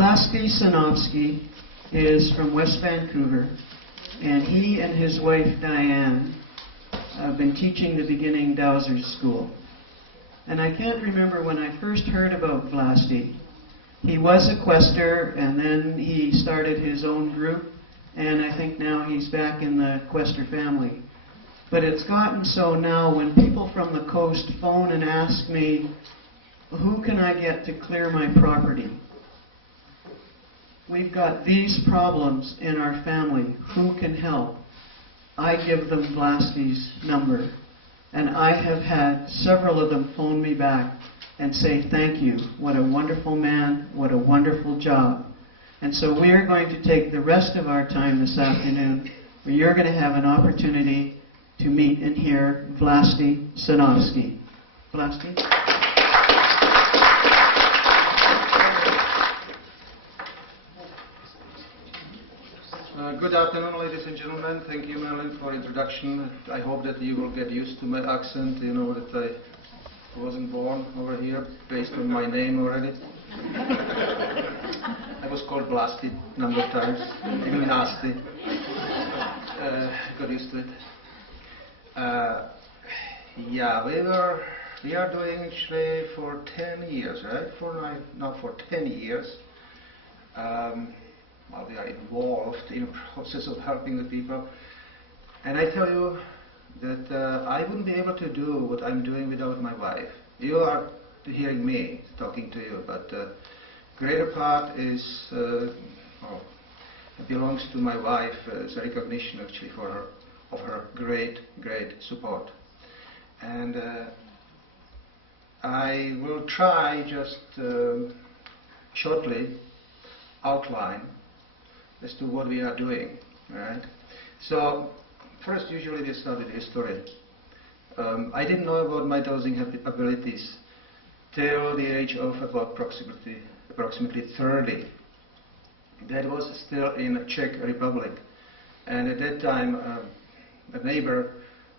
Vlasty is from West Vancouver, and he and his wife Diane have been teaching the beginning Dowsing school. And I can't remember when I first heard about Vlasty. He was a quester, and then he started his own group, and I think now he's back in the quester family. But it's gotten so now when people from the coast phone and ask me, who can I get to clear my property? We've got these problems in our family. Who can help? I give them Vlasty's number. And I have had several of them phone me back and say, thank you. What a wonderful man. What a wonderful job. And so we're going to take the rest of our time this afternoon where you're going to have an opportunity to meet and hear Vlasty. Vlasty? Good afternoon, ladies and gentlemen. Thank you, Marilyn, for introduction. I hope that you will get used to my accent. You know that I wasn't born over here based on my name already. I was called Vlasty a number of times, even nasty. Got used to it. Yeah, we are doing actually for 10 years, right? For 10 years. Well, we are involved in the process of helping the people. And I tell you that I wouldn't be able to do what I'm doing without my wife. You are hearing me talking to you, but the greater part is belongs to my wife as a recognition actually of her great support. And I will try just shortly outline as to what we are doing, right? So, first, usually we start with history. I didn't know about my dowsing abilities till the age of about approximately 30. That was still in Czech Republic, and at that time, a neighbor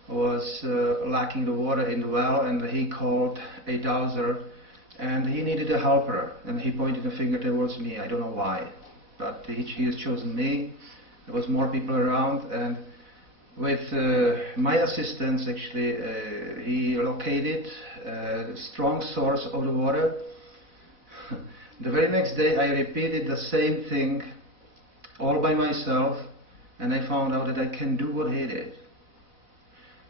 was lacking the water in the well, and he called a dowser, and he needed a helper, and he pointed a finger towards me. I don't know why. But he has chosen me. There was more people around, and with my assistance, actually, he located a strong source of the water. The very next day, I repeated the same thing, all by myself, and I found out that I can do what he did.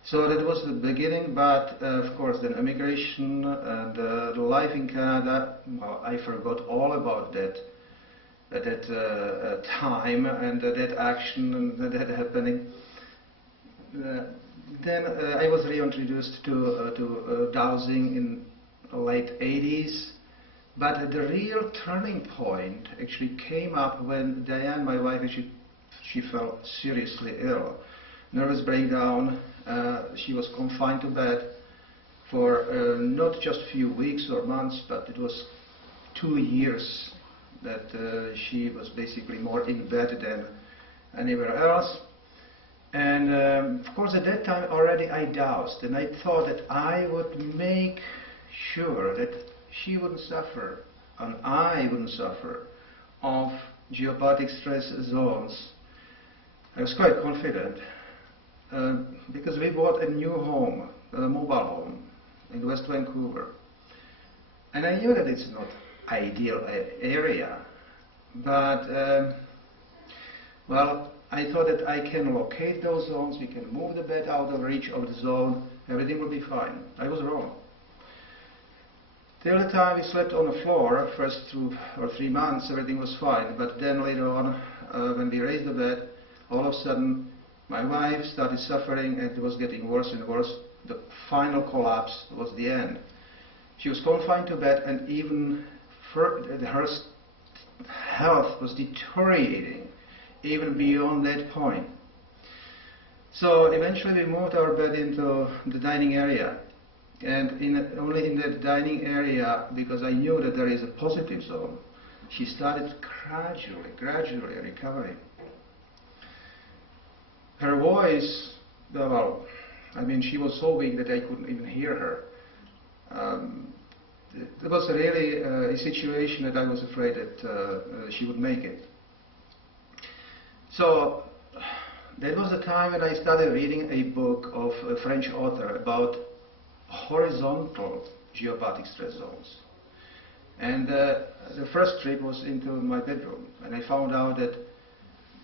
So that was the beginning, but of course, then immigration and the life in Canada, well, I forgot all about that. At that time and that action and that happening. Then I was reintroduced to dowsing in the late 80s, but the real turning point actually came up when Diane, my wife, she fell seriously ill. Nervous breakdown. She was confined to bed for not just a few weeks or months, but it was 2 years that she was basically more in bed than anywhere else. And of course at that time already I dowsed, and I thought that I would make sure that she wouldn't suffer and I wouldn't suffer of geopathic stress zones. I was quite confident because we bought a new home, a mobile home in West Vancouver, and I knew that it's not ideal area, but well, I thought that I can locate those zones, we can move the bed out of reach of the zone, everything will be fine. I was wrong. Till the time we slept on the floor, first 2 or 3 months, everything was fine, but then later on, when we raised the bed, all of a sudden my wife started suffering and it was getting worse and worse. The final collapse was the end. She was confined to bed, and even her health was deteriorating even beyond that point. So eventually we moved our bed into the dining area, and only in the dining area, because I knew that there is a positive zone, she started gradually recovering. Her voice, well, I mean, she was so weak that I couldn't even hear her. it was really a situation that I was afraid that she would make it. So that was the time when I started reading a book of a French author about horizontal geopathic stress zones. And the first trip was into my bedroom, and I found out that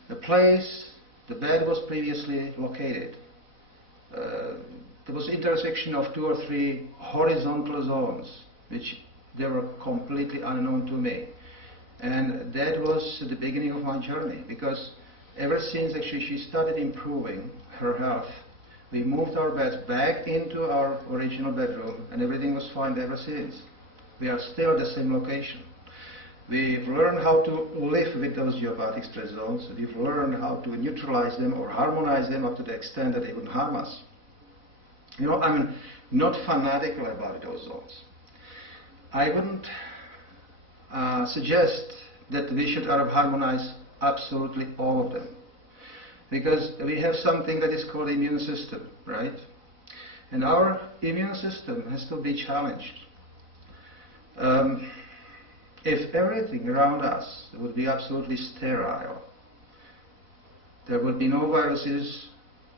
the place the bed was previously located, there was intersection of 2 or 3 horizontal zones, which they were completely unknown to me. And that was the beginning of my journey, because ever since actually she started improving her health, we moved our beds back into our original bedroom, and everything was fine ever since. We are still at the same location. We've learned how to live with those geopathic stress zones. We've learned how to neutralize them or harmonize them up to the extent that they wouldn't harm us. You know, I'm not fanatical about those zones. I wouldn't suggest that we should harmonize absolutely all of them, because we have something that is called the immune system, right? And our immune system has to be challenged. If everything around us would be absolutely sterile, there would be no viruses,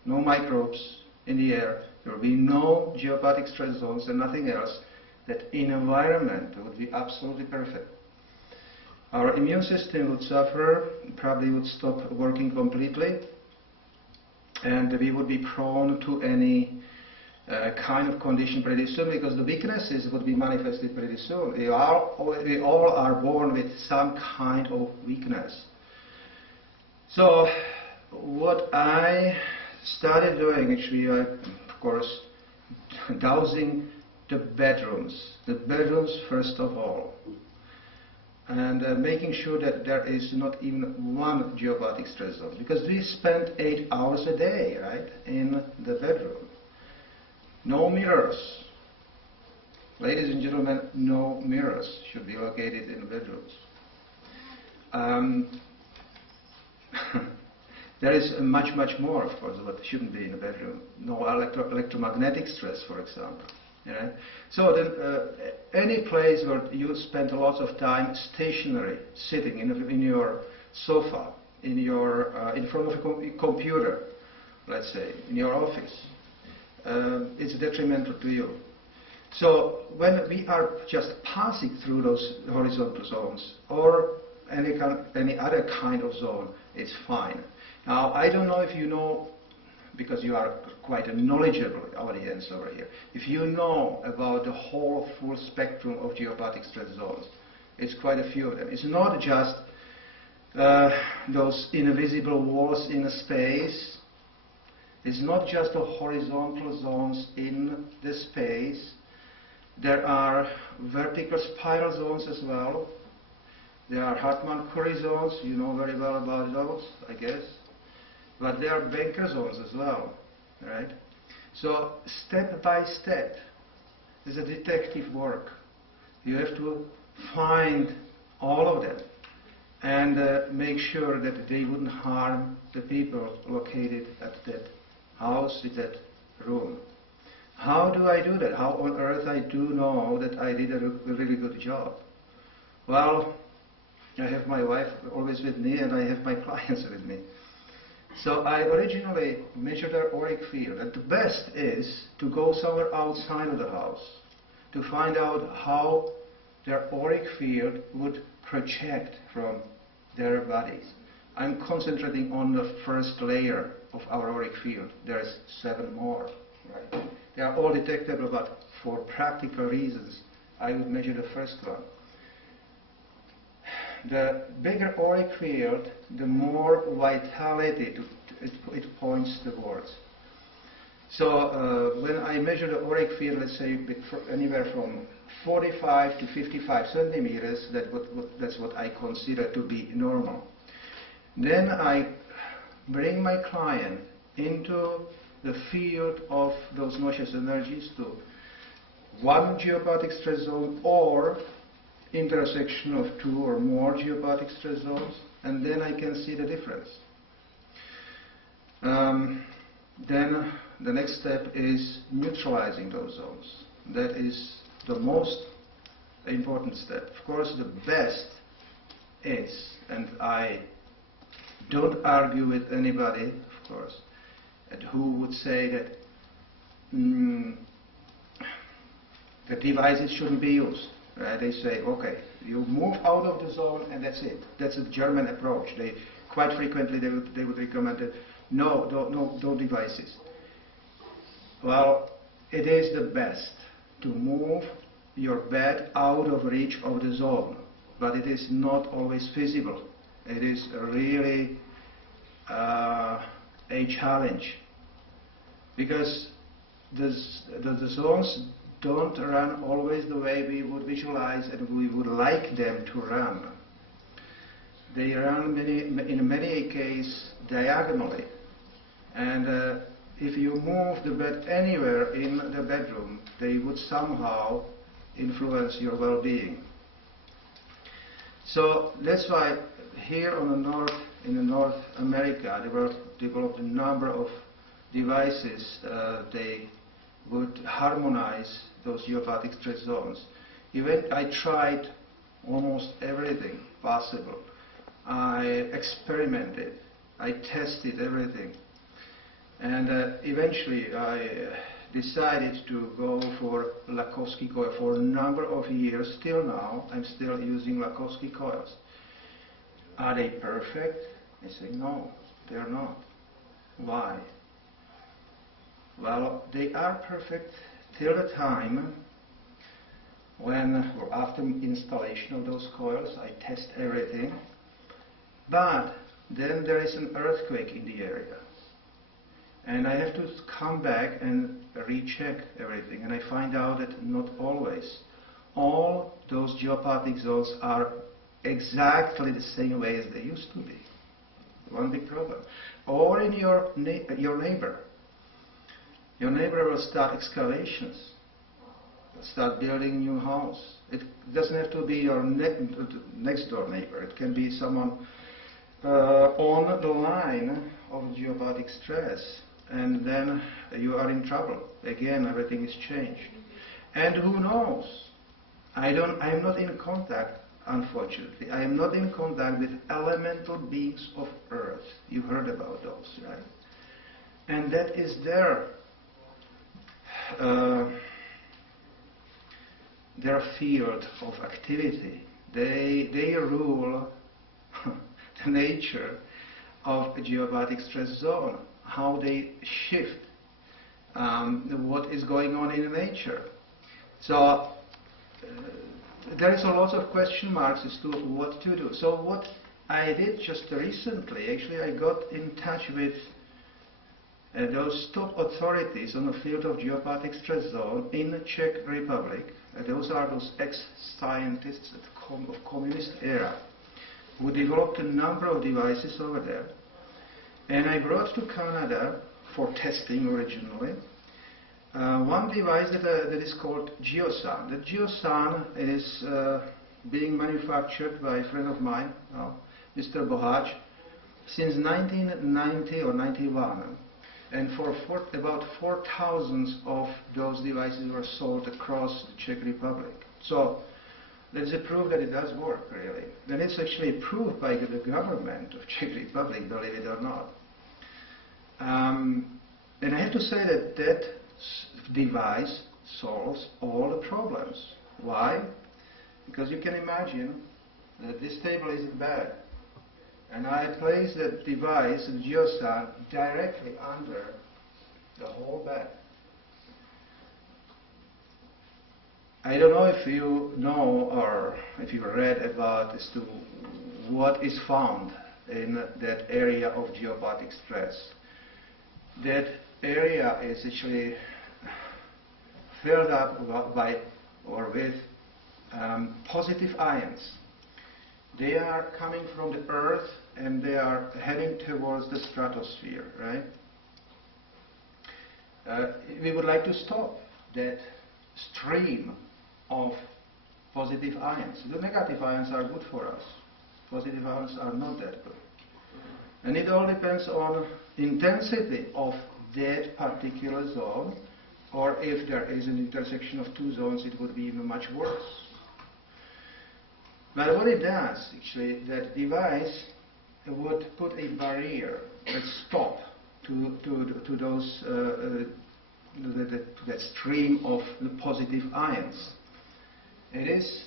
no microbes in the air, there would be no geopathic stress zones and nothing else, that environment would be absolutely perfect. Our immune system would suffer, probably would stop working completely, and we would be prone to any kind of condition pretty soon, because the weaknesses would be manifested pretty soon. We all are born with some kind of weakness. So what I started doing, actually, of course, dowsing the bedrooms first of all, and making sure that there is not even one geopathic stress zone, because we spend 8 hours a day, right, in the bedroom. No mirrors. Ladies and gentlemen, no mirrors should be located in the bedrooms. There is much more, of course, what shouldn't be in the bedroom. No electromagnetic stress, for example. Yeah? So any place where you spend lots of time stationary, sitting in your sofa, in front of a computer, let's say, in your office, it's detrimental to you. So when we are just passing through those horizontal zones or any other kind of zone, it's fine. Now, I don't know if you know, because you are quite a knowledgeable audience over here, if you know about the whole full spectrum of geopathic stress zones. It's quite a few of them. It's not just those invisible walls in space. It's not just the horizontal zones in the space. There are vertical spiral zones as well. There are Hartmann-Curry zones. You know very well about those, I guess. But there are Banker zones as well, right? So step by step is a detective work. You have to find all of them and make sure that they wouldn't harm the people located at that house, with that room. How do I do that? How on earth I do know that I did a really good job? Well, I have my wife always with me, and I have my clients with me. So I originally measured their auric field, and the best is to go somewhere outside of the house to find out how their auric field would project from their bodies. I'm concentrating on the first layer of our auric field. There's 7 more, right? They are all detectable, but for practical reasons, I would measure the first one. The bigger auric field, the more vitality it points towards. So when I measure the auric field, let's say anywhere from 45 to 55 centimeters, that's what I consider to be normal. Then I bring my client into the field of those noxious energies to one geopathic stress zone or intersection of 2 or more geopathic stress zones, and then I can see the difference. Then the next step is neutralizing those zones. That is the most an important step. Of course, the best is, and I don't argue with anybody, of course, and who would say that the devices shouldn't be used. Right? They say, okay, you move out of the zone and that's it. That's a German approach. They quite frequently they would recommend that no devices. Well, it is the best to move your bed out of reach of the zone, but it is not always feasible. It is really a challenge because the zones don't run always the way we would visualize and we would like them to run. They run in many cases diagonally, and if you move the bed anywhere in the bedroom, they would somehow influence your well-being. So that's why here in North America, they were developed a number of devices. They would harmonize those geopathic stress zones. Even I tried almost everything possible. I experimented. I tested everything. And eventually I decided to go for Lakowski coil for a number of years. Still now, I'm still using Lakowski coils. Are they perfect? I say no, they are not. Why? Well, they are perfect till the time when, or after installation of those coils, I test everything. But then there is an earthquake in the area. And I have to come back and recheck everything. And I find out that not always all those geopathic zones are exactly the same way as they used to be. One big problem. Or in your neighbor. Your neighbor will start excavations, start building new house. It doesn't have to be your next door neighbor. It can be someone on the line of geopathic stress, and then you are in trouble. Again, everything is changed. And who knows? I am not in contact, unfortunately. I am not in contact with elemental beings of Earth. You heard about those, right? And that is their field of activity. They rule the nature of a geopathic stress zone, how they shift what is going on in nature. So there is a lot of question marks as to what to do. So what I did just recently, actually I got in touch with those top authorities on the field of geopathic stress zone in the Czech Republic. Those are those ex-scientists of communist era who developed a number of devices over there. And I brought to Canada for testing originally one device that is called GeoSun. The GeoSun is being manufactured by a friend of mine, Mr. Bohaj, since 1990 or 91. And for about 4,000 of those devices were sold across the Czech Republic. So that is a proof that it does work, really. And it's actually approved by the government of Czech Republic, believe it or not. And I have to say that that device solves all the problems. Why? Because you can imagine that this table is a bed. And I place that device, the GeoSun, directly under the whole bed. I don't know if you know or if you read about as to what is found in that area of geopathic stress. That area is actually filled up by or with positive ions. They are coming from the Earth and they are heading towards the stratosphere, right? We would like to stop that stream of positive ions. The negative ions are good for us. Positive ions are not that good. And it all depends on intensity of that particular zone, or if there is an intersection of two zones, it would be even much worse. But what it does, actually, that device would put a barrier, a stop to those to that stream of the positive ions. It is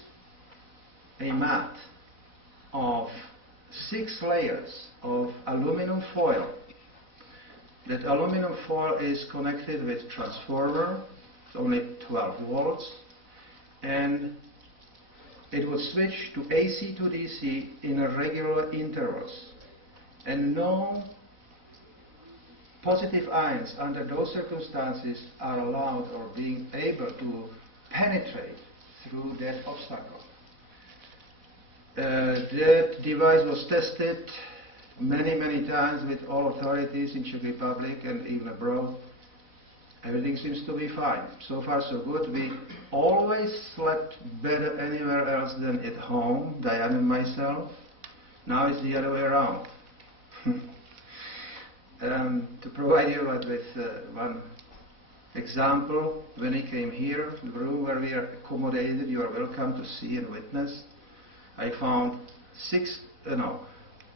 a mat of 6 layers of aluminum foil. That aluminum foil is connected with transformer, it's only 12 volts, and it would switch to AC to DC in a regular intervals. And no positive ions under those circumstances are allowed or being able to penetrate through that obstacle. That device was tested many times with all authorities in Czech Republic and even abroad. Everything seems to be fine. So far so good. We always slept better anywhere else than at home, Diane and myself. Now it's the other way around. To provide you with one example, when I came here, the room where we are accommodated, you are welcome to see and witness. I found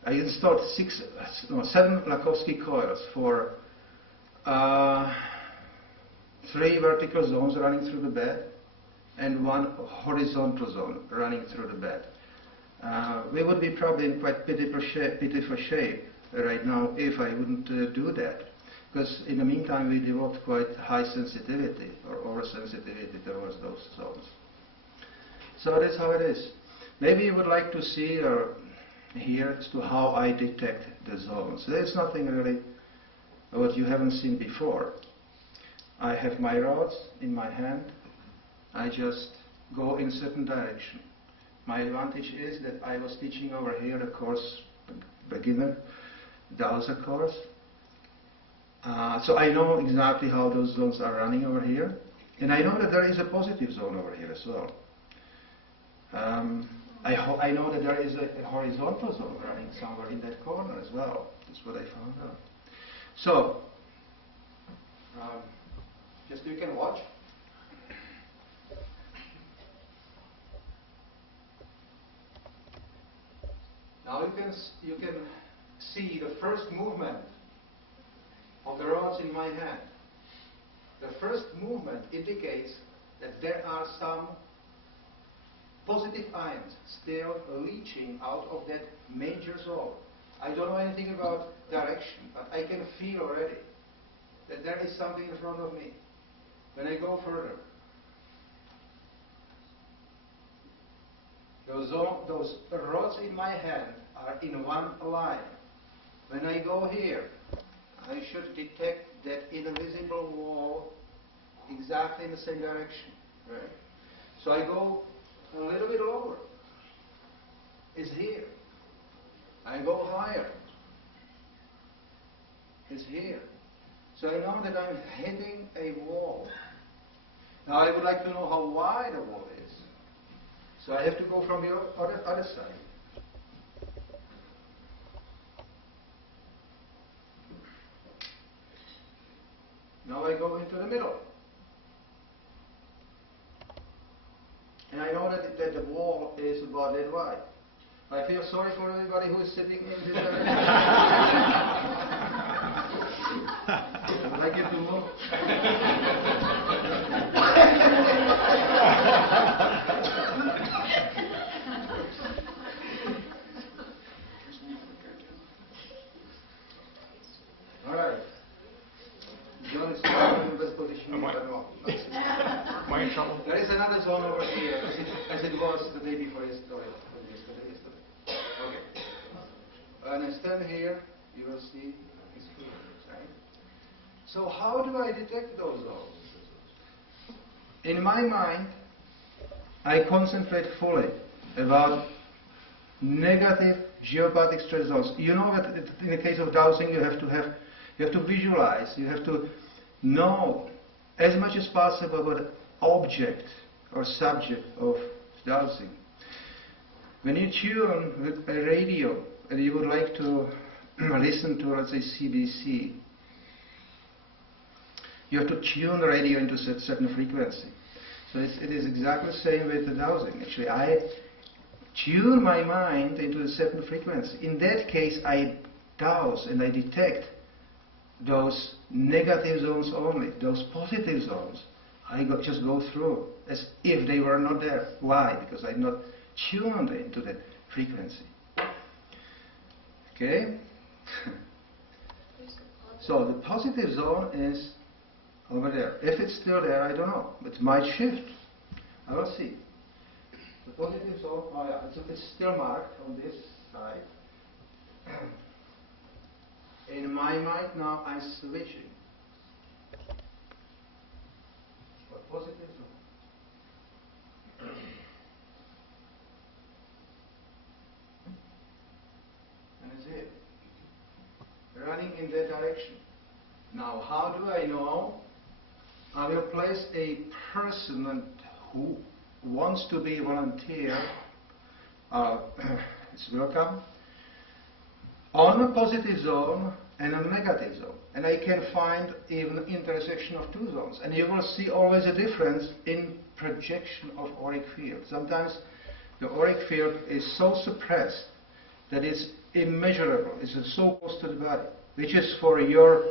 I installed 7 Lakowski coils for 3 vertical zones running through the bed and 1 horizontal zone running through the bed. We would be probably in quite pitiful shape right now if I wouldn't do that, because in the meantime we developed quite high sensitivity or oversensitivity towards those zones. So that's how it is. Maybe you would like to see or hear as to how I detect the zones. There's nothing really what you haven't seen before. I have my rods in my hand. I just go in a certain direction. My advantage is that I was teaching over here a course, beginner, Dowsing course. So I know exactly how those zones are running over here. And I know that there is a positive zone over here as well. I know that there is a horizontal zone running somewhere in that corner as well. That's what I found out. So, just you can watch. Now you can see the first movement of the rods in my hand. The first movement indicates that there are some positive ions still leaching out of that major zone. I don't know anything about direction, but I can feel already that there is something in front of me. When I go further, those rods in my hand are in one line. When I go here, I should detect that invisible wall exactly in the same direction. Right? So I go a little bit lower. It's here. I go higher. It's here. So I know that I'm hitting a wall. Now I would like to know how wide the wall is. So I have to go from the other side. Now I go into the middle. And I know that the wall is about that wide. I feel sorry for everybody who is sitting in this area. I would like you to move. All right. John is in the best position. Am I in trouble? There is another zone over here, as it was the day before yesterday. Okay. When I stand here, you will see it's here. Right? So how do I detect those zones? In my mind, I concentrate fully about negative geopathic stress zones. You know that in the case of dowsing, you have to visualize, you have to know as much as possible about the object or subject of dowsing. When you tune with a radio and you would like to listen to, let's say, CBC, you have to tune the radio into a certain frequency. So it is exactly the same with the dowsing. Actually, I tune my mind into a certain frequency. In that case, I dowse and I detect those negative zones only. Those positive zones, just go through as if they were not there. Why? Because I'm not tuned into that frequency. Okay? So the positive zone is over there. If it's still there, I don't know. It might shift. I will see. The positive zone, oh yeah, it's still marked on this side. In my mind now, I'm switching. But positive zone. And it's here. Running in that direction. Now, how do I know? I will place a person who wants to be a volunteer, is welcome, on a positive zone and a negative zone. And I can find even intersection of two zones. And you will see always a difference in projection of auric field. Sometimes the auric field is so suppressed that it's immeasurable. It's so close to the body, which is for your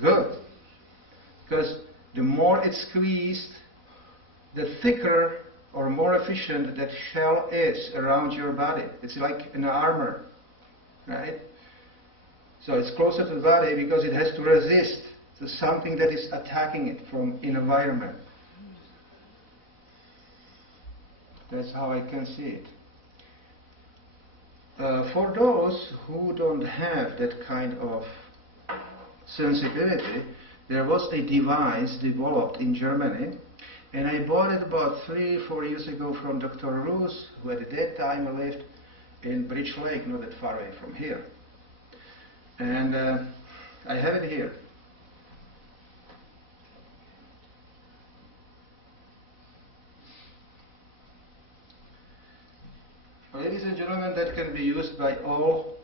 good. Because the more it's squeezed, the thicker or more efficient that shell is around your body. It's like an armor, right? So it's closer to the body because it has to resist to something that is attacking it from an environment. That's how I can see it. For those who don't have that kind of sensibility, there was a device developed in Germany, and I bought it about 3-4 years ago from Dr. Roos, who at that time lived in Bridge Lake, not that far away from here. And I have it here. Ladies and gentlemen, that can be used by all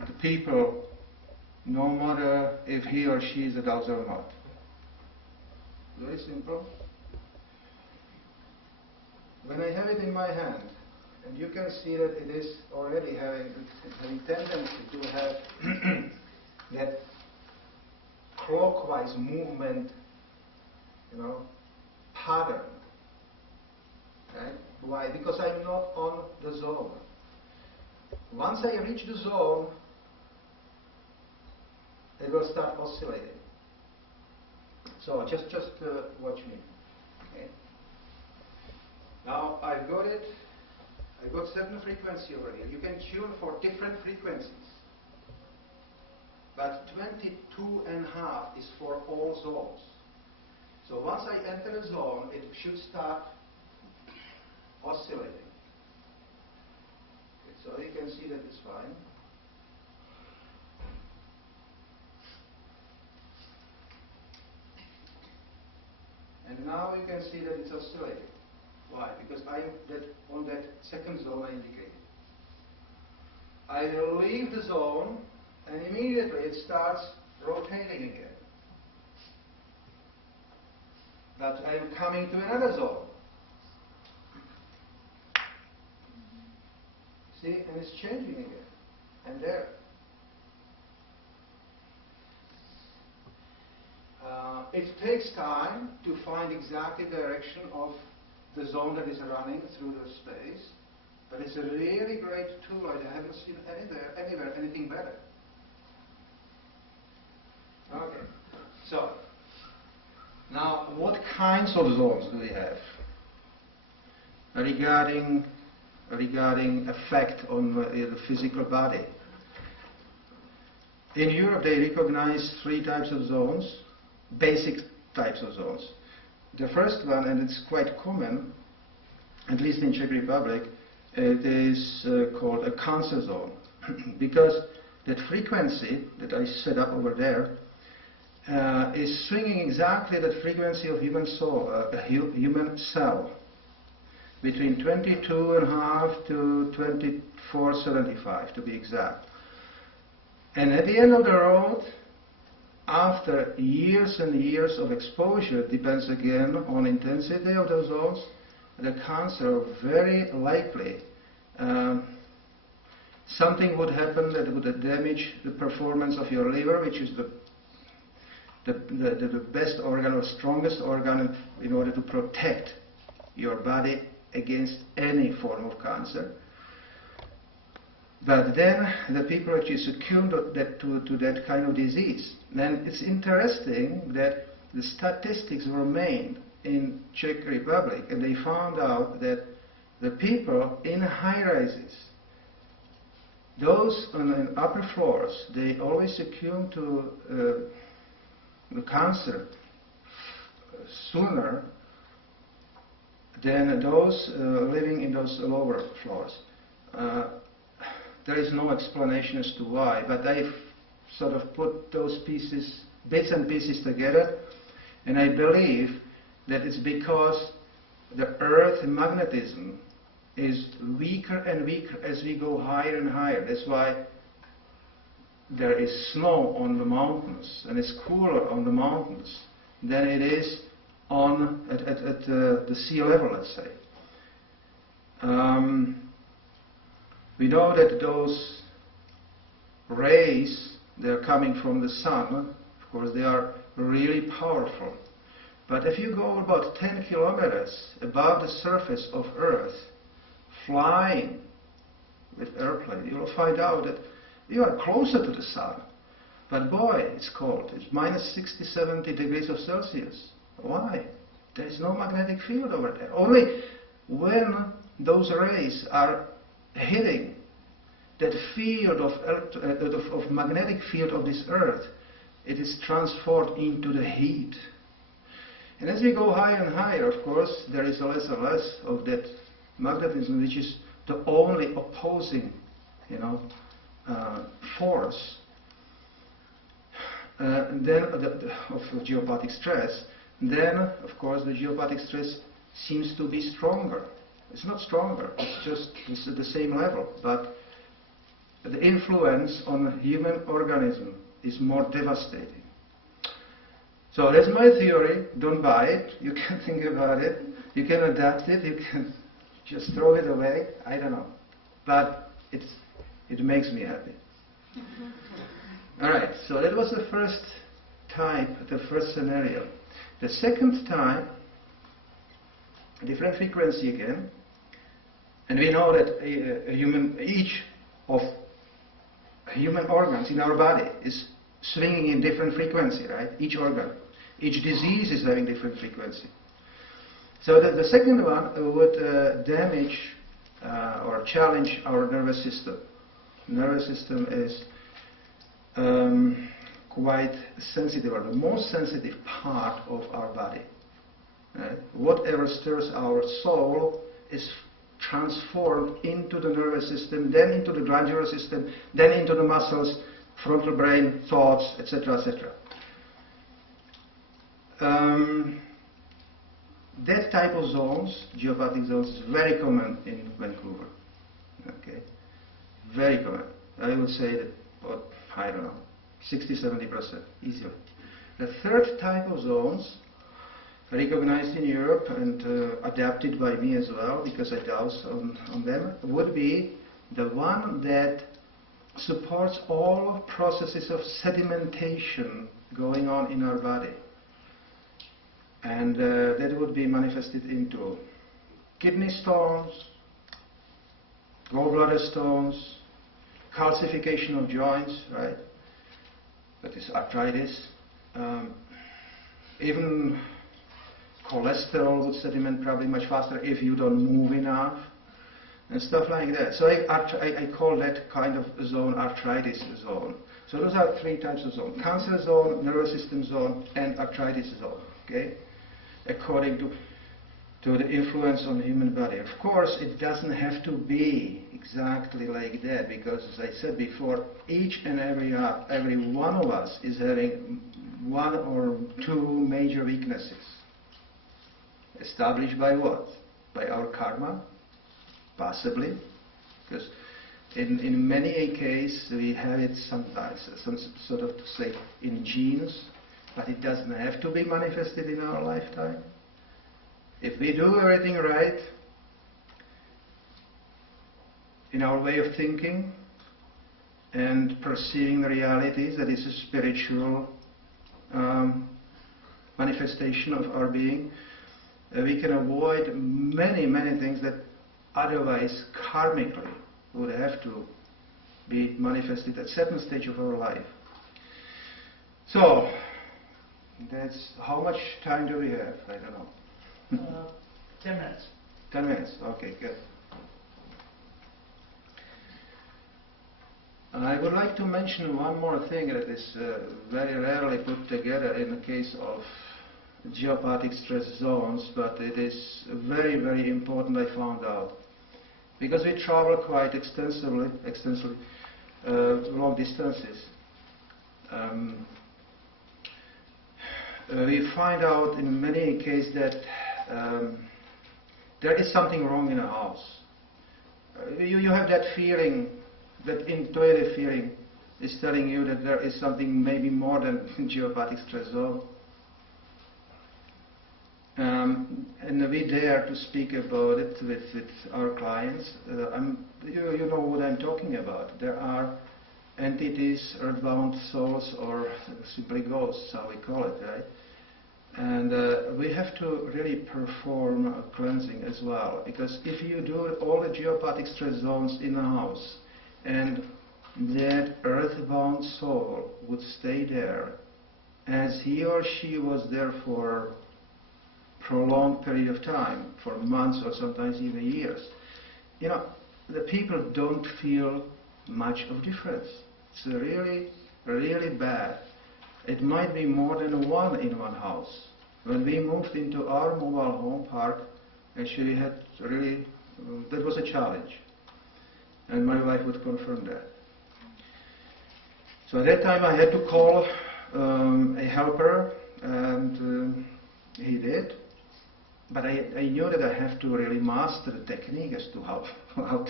the people, no matter if he or she is a dowser or not. Very simple. When I have it in my hand, and you can see that it is already having a tendency to have that clockwise movement, pattern. Right? Why? Because I'm not on the zone. Once I reach the zone, it will start oscillating. So just watch me. Okay. Now I've got it. I've got certain frequency over here. You can tune for different frequencies. But 22.5 is for all zones. So once I enter a zone, it should start oscillating. Okay, so you can see that it's fine. And now you can see that it's oscillating. Why? Because I'm on that second zone I indicated. I will leave the zone and immediately it starts rotating again. But I am coming to another zone. See, and it's changing again. And there. It takes time to find exactly the direction of the zone that is running through the space, but it's a really great tool. I haven't seen anywhere anything better. Okay, so now what kinds of zones do we have regarding effect on the physical body? In Europe, they recognize 3 types of zones, basic types of zones. The first one, and it's quite common, at least in Czech Republic, it is called a cancer zone, because that frequency that I set up over there is swinging exactly that frequency of human soul, a human cell, between 22.5 to 2475 to be exact. And at the end of the road, after years and years of exposure, depends again on intensity of those zones, the cancer very likely something would happen that would damage the performance of your liver, which is the best organ or strongest organ in order to protect your body against any form of cancer. But then the people actually succumbed to that kind of disease. Then it's interesting that the statistics were made in Czech Republic, and they found out that the people in high-rises, those on the upper floors, they always succumb to the cancer sooner than those living in those lower floors. There is no explanation as to why, but I've sort of put those bits and pieces together, and I believe that it's because the Earth's magnetism is weaker and weaker as we go higher and higher. That's why there is snow on the mountains, and it's cooler on the mountains than it is at the sea level, let's say. We know that those rays, they're coming from the sun. Of course, they are really powerful. But if you go about 10 kilometers above the surface of Earth, flying with airplane, you will find out that you are closer to the sun. But boy, it's cold. It's minus 60, 70 degrees of Celsius. Why? There is no magnetic field over there. Only when those rays are hitting that field of magnetic field of this Earth, it is transformed into the heat. And as we go higher and higher, of course, there is less and less of that magnetism, which is the only opposing, force. And then of geopathic stress. Then, of course, the geopathic stress seems to be stronger. It's not stronger, it's at the same level, but the influence on the human organism is more devastating. So that's my theory. Don't buy it. You can think about it. You can adapt it. You can just throw it away. I don't know. But it makes me happy. All right, so that was the first type, the first scenario. The second type, a different frequency again. And we know that each of human organs in our body is swinging in different frequency, right? Each organ. Each disease is having different frequency. So the second one would damage or challenge our nervous system. Nervous system is quite sensitive, or the most sensitive part of our body. Right? Whatever stirs our soul is transformed into the nervous system, then into the glandular system, then into the muscles, frontal brain, thoughts, etc., etc. That type of zones, geopathic zones, is very common in Vancouver. Okay, very common. I would say that, I don't know, 60–70% easily. The third type of zones, recognized in Europe and adapted by me as well, because I dowse on them, would be the one that supports all processes of sedimentation going on in our body. And that would be manifested into kidney stones, gallbladder stones, calcification of joints, right? That is arthritis. Even cholesterol would sediment probably much faster if you don't move enough, and stuff like that. So I call that kind of zone arthritis zone. So those are three types of zone: cancer zone, nervous system zone, and arthritis zone. Okay, according to the influence on the human body. Of course, it doesn't have to be exactly like that, because as I said before, each and every one of us is having one or two major weaknesses. Established by what? By our karma? Possibly. Because in many a case we have it sometimes, some sort of, to say, in genes, but it doesn't have to be manifested in our lifetime. If we do everything right, in our way of thinking and perceiving the realities, that is a spiritual manifestation of our being, we can avoid many, many things that otherwise karmically would have to be manifested at a certain stage of our life. So, that's how much time do we have? I don't know. 10 minutes. 10 minutes, okay, good. I would like to mention one more thing that is very rarely put together in the case of geopathic stress zones, but it is very, very important, I found out. Because we travel quite extensively, long distances. We find out in many cases that there is something wrong in a house. You have that feeling, that intuitive feeling is telling you that there is something maybe more than geopathic stress zone. And we dare to speak about it with our clients. You know what I'm talking about. There are entities, earthbound souls, or simply ghosts, how we call it, right? And we have to really perform a cleansing as well, because if you do all the geopathic stress zones in a house, and that earthbound soul would stay there, as he or she was there for prolonged period of time, for months or sometimes even years, you know, the people don't feel much of difference. It's really, really bad. It might be more than one in one house. When we moved into our mobile home park, actually had really, that was a challenge. And my wife would confirm that. So at that time I had to call a helper, and he did. But I knew that I have to really master the technique as to how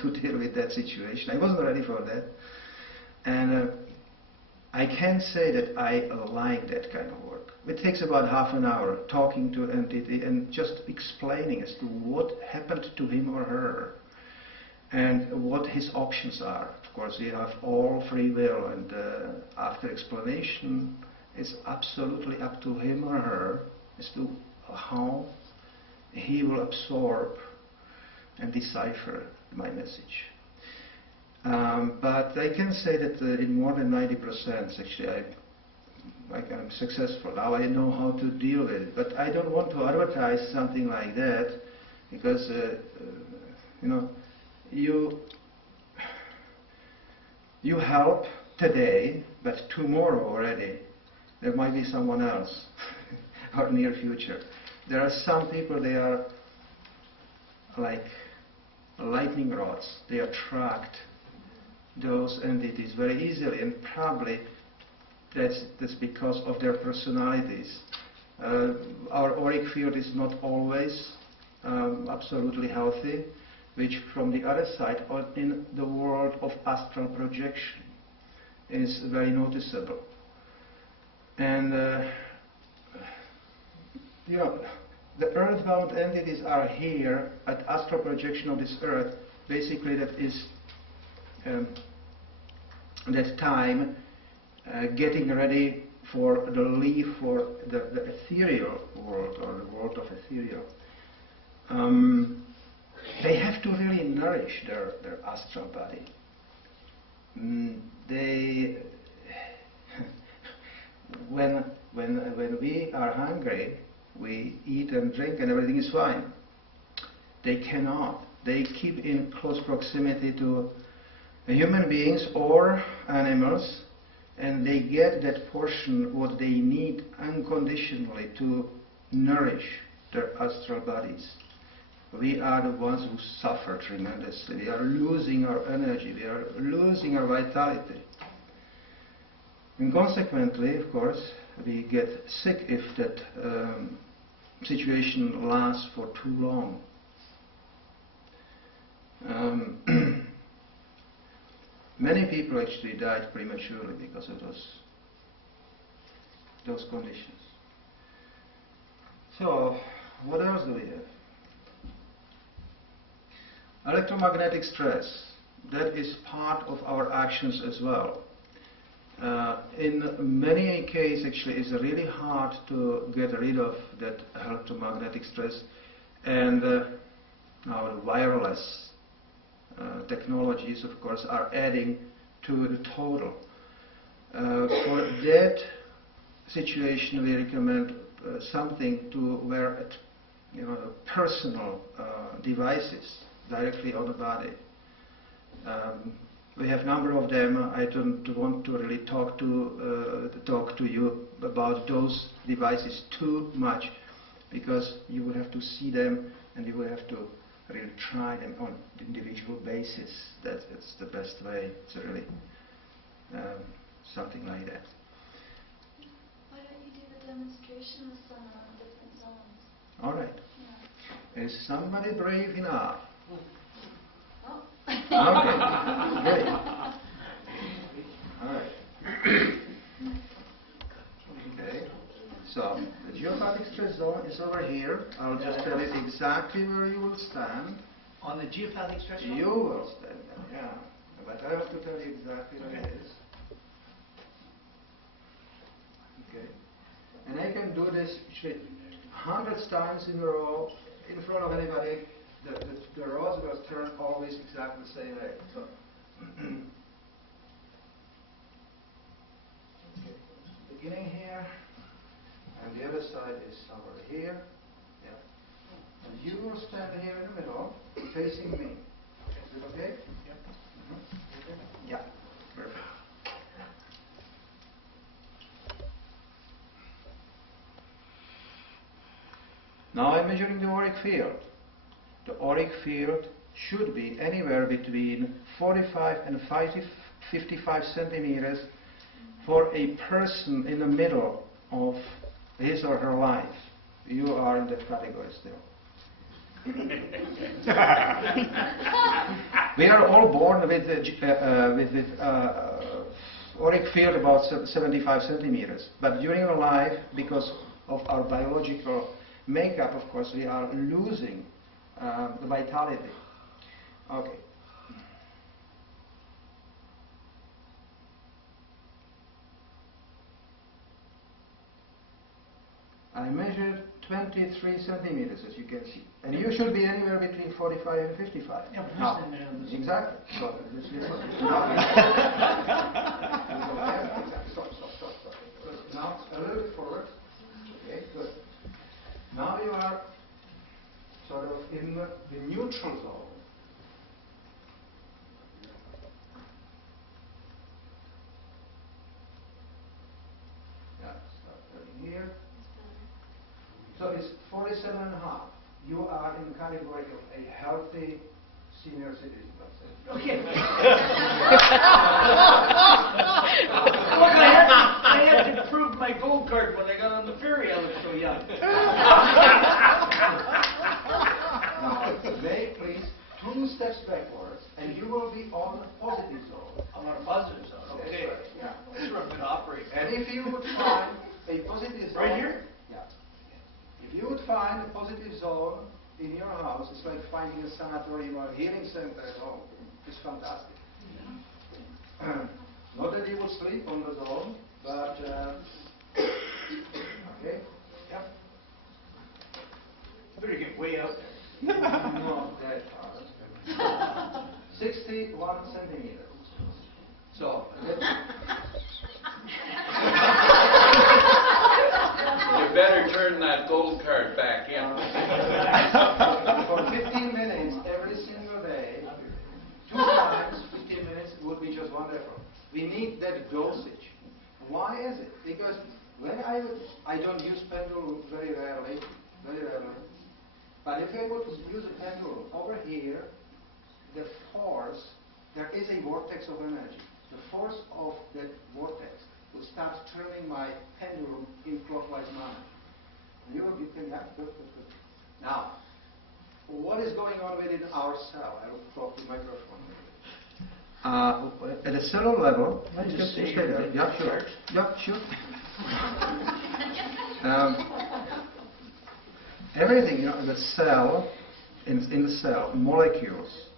to deal with that situation. I wasn't ready for that. And I can say that I like that kind of work. It takes about half an hour talking to an entity and just explaining as to what happened to him or her and what his options are. Of course, we have all free will, and after explanation, it's absolutely up to him or her as to how he will absorb and decipher my message. But I can say that in more than 90%, actually, I'm successful. Now I know how to deal with it. But I don't want to advertise something like that, because you know, you help today, but tomorrow already there might be someone else, or near future. There are some people, they are like lightning rods. They attract those entities very easily, and probably that's because of their personalities. Our auric field is not always absolutely healthy, which from the other side, in the world of astral projection, is very noticeable. And you know, the earthbound entities are here at astral projection of this earth. Basically, that is that time getting ready for the leave for the ethereal world, or the world of ethereal. They have to really nourish their astral body. When we are hungry, we eat and drink and everything is fine. They cannot. They keep in close proximity to human beings or animals, and they get that portion what they need unconditionally to nourish their astral bodies. We are the ones who suffer tremendously. We are losing our energy. We are losing our vitality. And consequently, of course, we get sick if that situation lasts for too long. Many people actually died prematurely because of those conditions. So, what else do we have? Electromagnetic stress. that is part of our actions as well. In many cases, actually, it's really hard to get rid of that electromagnetic stress, and now the wireless technologies, of course, are adding to the total. For that situation, we recommend something to wear at, personal devices directly on the body. We have a number of them. I don't want to really talk to you about those devices too much, because you will have to see them and you will have to really try them on individual basis. That's the best way. It's really something like that. Why don't you do the demonstration with some different zones? All right. Yeah. Is somebody brave enough? Oh. Okay, great. All right. Okay, so the geopathic stress zone is over here. I'll just tell you exactly where you will stand. On the geopathic stress zone? You will stand there, yeah. But I have to tell you exactly where it is. Okay. And I can do this hundreds times in a row in front of anybody. The rods will turn always exactly the same way. So, okay. Beginning here, and the other side is somewhere here. Yeah. And you will stand here in the middle, facing me. Is it okay? Yep. Yeah. Perfect. Now I'm measuring the auric field. The auric field should be anywhere between 45 and 55 centimeters for a person in the middle of his or her life. You are in that category still. We are all born with the auric field about 75 centimeters, but during our life, because of our biological makeup, of course, we are losing the vitality. Okay. I measured 23 centimeters, as you can see. And you should be anywhere between 45 and 55. Yeah, but Now, this is the exactly. So, this is Stop. Good. Now, a little bit forward. Okay, good. Now you are sort of in the neutral zone. Yeah, start turning here. So it's 47 and a half. You are in the category of a healthy senior citizen, let's say. Okay. Look, I had to prove my gold card when I got on the ferry. I was so young. Now, make please 2 steps backwards, and you will be on the positive zone. I'm on a positive zone. Okay. That's right, yeah. That's where I'm going to operate. And if you would find a positive zone... Right here? Yeah. If you would find a positive zone in your house, it's like finding a sanatorium or a healing center at home. It's fantastic. Not that you would sleep on the zone, but... okay? Yeah. Better get way out there. Not that hard. 61 centimeters. So, You better turn that gold card back in. for 15 minutes every single day, 2 times 15 minutes would be just wonderful. We need that dosage. Why is it? Because when I don't use pendulum very rarely, but if I would use a pendulum over here, the force, there is a vortex of energy. The force of that vortex will start turning my pendulum in clockwise manner. You can, yeah, good. Now, what is going on within our cell? I will talk to the microphone. At a cellular level, Just stay there. Yeah, sure. Yeah, sure. Everything, the cell, in the cell, molecules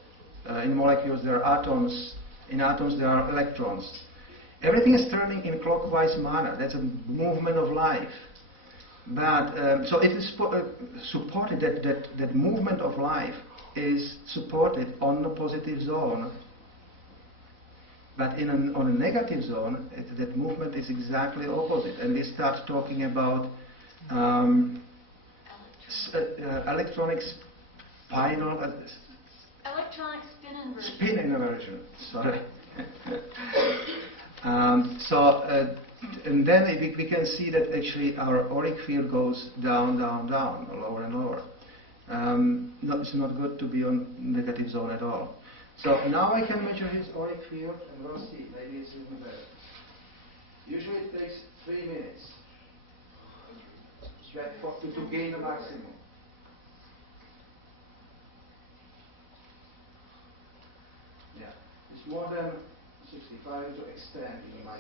In molecules there are atoms. In atoms there are electrons. Everything is turning in clockwise manner. That's a movement of life. But so it is supported, that movement of life is supported on the positive zone. But on a negative zone, that movement is exactly opposite. And we start talking about electronic spinal... Electronic spin inversion. Spin inversion, sorry. And then we can see that actually our auric field goes down, down, down, lower and lower. No, it's not good to be on negative zone at all. So now I can measure his auric field and we'll see, maybe it's even better. Usually it takes 3 minutes to gain the maximum. Yeah, it's more than 65 to extend in my...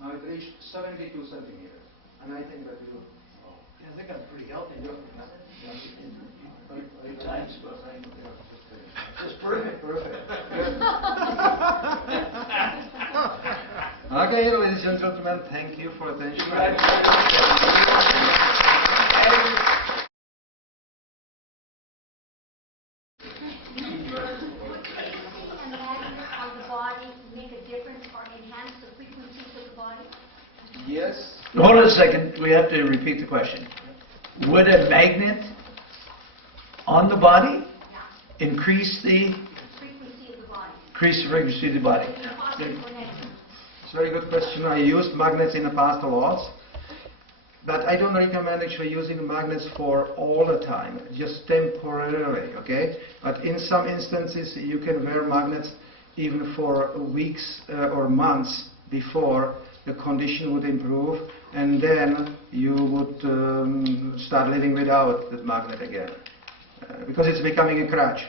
Now it reached 72 centimeters, and I think that will... Yeah, I think I'm pretty healthy. Good times, but just perfect, perfect. Okay, ladies and gentlemen, thank you for attention. Yes. Hold on a second. We have to repeat the question. Would a magnet on the body increase the Frequency of the body. frequency of the body? Positive or negative? It's a very good question. I used magnets in the past a lot, but I don't recommend actually using magnets for all the time, just temporarily, okay? But in some instances, you can wear magnets even for weeks or months before the condition would improve, and then you would start living without the magnet again, because it's becoming a crutch.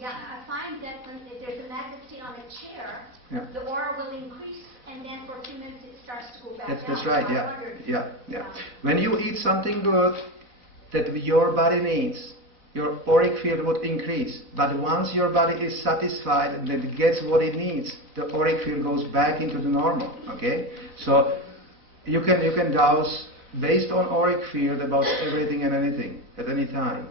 Yeah, I find that when if there's a magnet on a chair, Yeah. the aura will increase, and then for a few minutes it starts to go back down. That's right, So I yeah, wondered, yeah. When you eat something good that your body needs, your auric field would increase. But once your body is satisfied and it gets what it needs, the auric field goes back into the normal, okay? So you can dowse based on auric field about everything and anything at any time.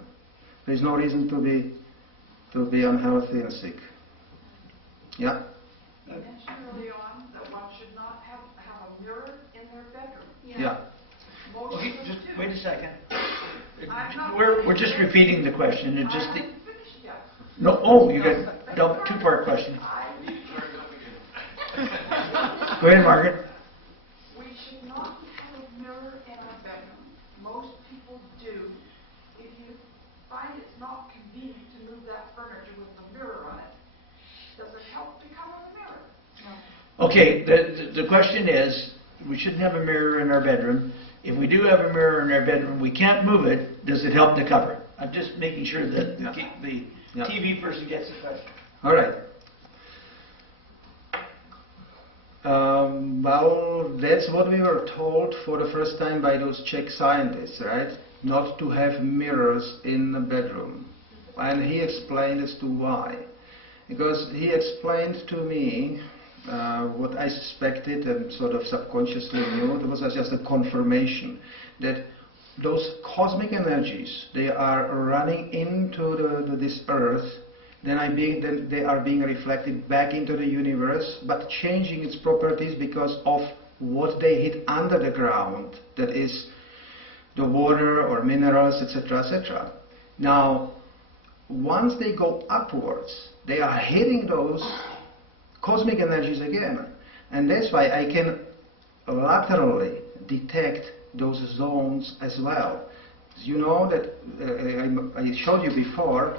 There's no reason to be unhealthy and sick. Yeah? You mentioned early on that one should not have a mirror in their bedroom. Yeah. Most Okay, of them just do. wait a second. I'm not We're just repeating the question. It's I just the, haven't finished yet. no. Oh, you got a two-part question. Go ahead, Margaret. We should not have a mirror in our bedroom. Most people do. If you find it's not convenient to move that furniture with a mirror on it, does it help become a mirror? No. Okay, the question is, we shouldn't have a mirror in our bedroom. If we do have a mirror in our bedroom, we can't move it, does it help to cover it? I'm just making sure that the Yeah. TV person gets the question. All right. Well, that's what we were told for the first time by those Czech scientists, right? Not to have mirrors in the bedroom. And he explained as to why. Because he explained to me what I suspected and sort of subconsciously knew. It was just a confirmation that those cosmic energies, they are running into this earth, then they are being reflected back into the universe, but changing its properties because of what they hit under the ground, that is the water or minerals, etc., etc. Now, once they go upwards, they are hitting those cosmic energies again. And that's why I can laterally detect those zones as well. You know that I showed you before,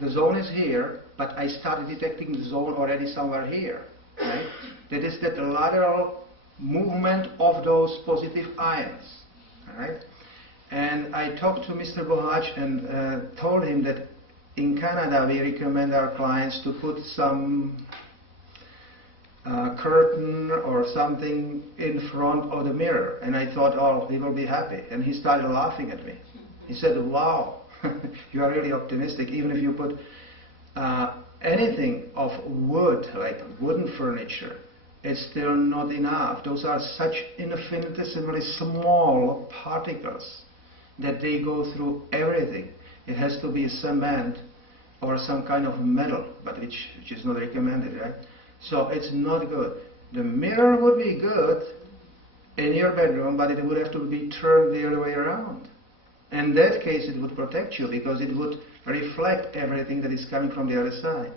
the zone is here, but I started detecting the zone already somewhere here. Right? That is that lateral movement of those positive ions. Right? And I talked to Mr. Bohach and told him that in Canada we recommend our clients to put some curtain or something in front of the mirror. And I thought, oh, he will be happy. And he started laughing at me. He said, wow, you are really optimistic. Even if you put anything of wood, like wooden furniture, it's still not enough. Those are such infinitesimally small particles that they go through everything. It has to be cement or some kind of metal, but which is not recommended, right? So it's not good. The mirror would be good in your bedroom, but it would have to be turned the other way around. In that case, it would protect you because it would reflect everything that is coming from the other side.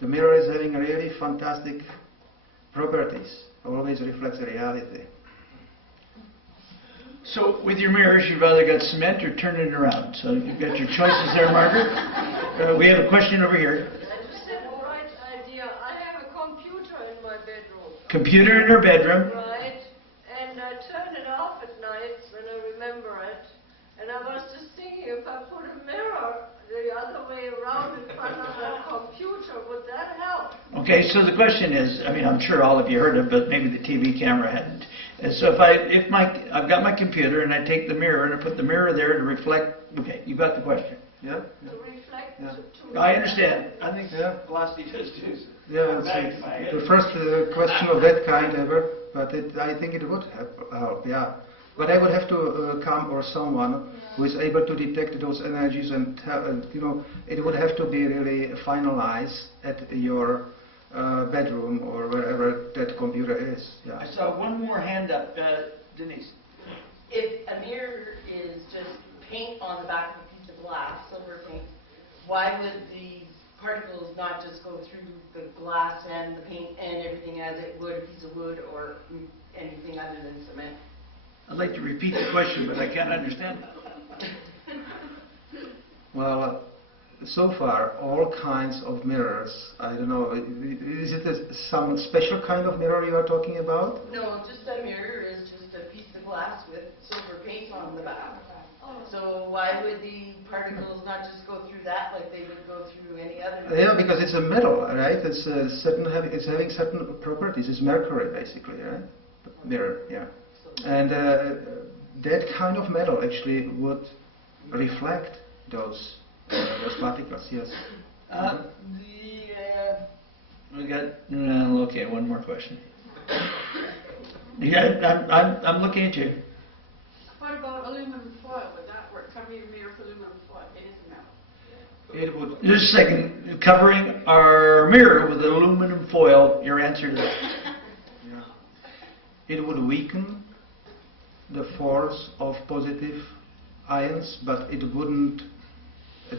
The mirror is having really fantastic properties. Always reflects the reality. So with your mirrors, you've either got cement or turn it around. So you've got your choices there, Margaret. We have a question over here. I just had the right idea. I have a computer in my bedroom. Computer in her bedroom. Right. And I turn it off at night when I remember it. And I was just thinking, if I put a mirror the other way around in front of that computer, would that help? Okay, so the question is, I mean, I'm sure all of you heard it, but maybe the TV camera hadn't. And so I've got my computer and I take the mirror and I put the mirror there to reflect. Okay, you got the question. Yeah? To reflect. Yeah. To I understand. I think Yeah. Vlasty does too. Yeah, it's the first question of that kind ever, but I think it would help, yeah. But I would have to come or someone who is able to detect those energies and it would have to be really finalized at your bedroom or wherever that computer is. Yeah. I saw one more hand up. Denise. If a mirror is just paint on the back of a piece of glass, silver paint, why would the particles not just go through the glass and the paint and everything as it would a piece of wood or anything other than cement? I'd like to repeat the question, but I can't understand that. Well, so far, all kinds of mirrors, I don't know, is it some special kind of mirror you are talking about? No, just a mirror is just a piece of glass with silver paint on the back. So why would the particles not just go through that like they would go through any other mirror? Yeah, because it's a metal, right? It's having certain properties. It's mercury, basically, right? Mirror, yeah. And that kind of metal actually would reflect those particles, yes. We got, okay, one more question. Yeah, I'm looking at you. What about aluminum foil? Would that work? Cover your mirror with aluminum foil. It is a metal. It would. Just a second, covering our mirror with aluminum foil, your answer to that. Yeah. It would weaken the force of positive ions, but it wouldn't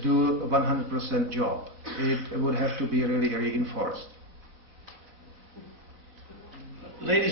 do a 100% job. It would have to be really reinforced. Ladies